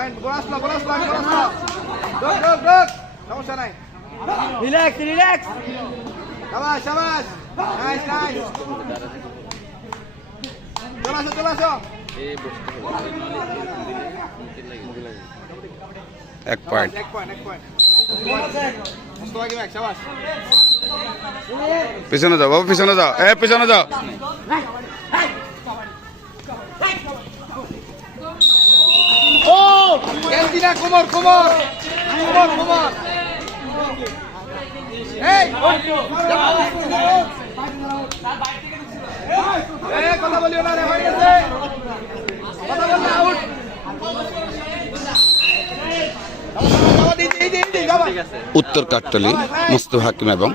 point bonus লো bonus লো bonus লো doc doc doc সমস্যা নাই relax relax শাবাশ শাবাশ nice nice চলে আসো এক পয়েন্ট এক পয়েন্ট মুস্তফা ম্যাচ শাবাশ পিছনে যাও বাবু পিছনে যাও পিছনে যাও ও এলদিনা কুমার কুমার কুমার কুমার এই কথা বলিও না রে হয়ে গেছে কথা বল না আউট উত্তর কাকতলী মুস্তফা হাকিম এবং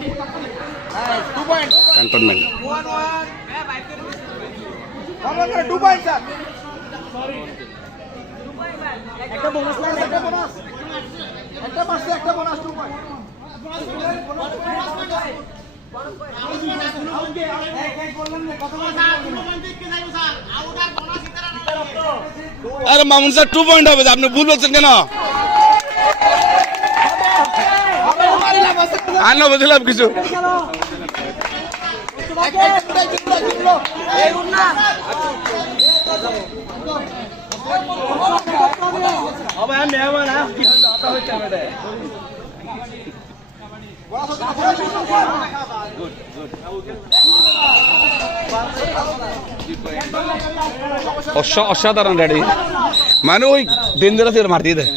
ক্যান্টনমেন্ট 2 পয়েন্ট স্যার একটা বোনাস একটা বোনাস একটা পাশে একটা বোনাস 2 পয়েন্ট আরে মামুন স্যার 2 পয়েন্ট হবে আপনি ভুল বলছেন কেন আর না বুঝলাম কিছু অসাধারণ রেডি মানে ওই ডেঞ্জারাস মার দিয়ে দেয়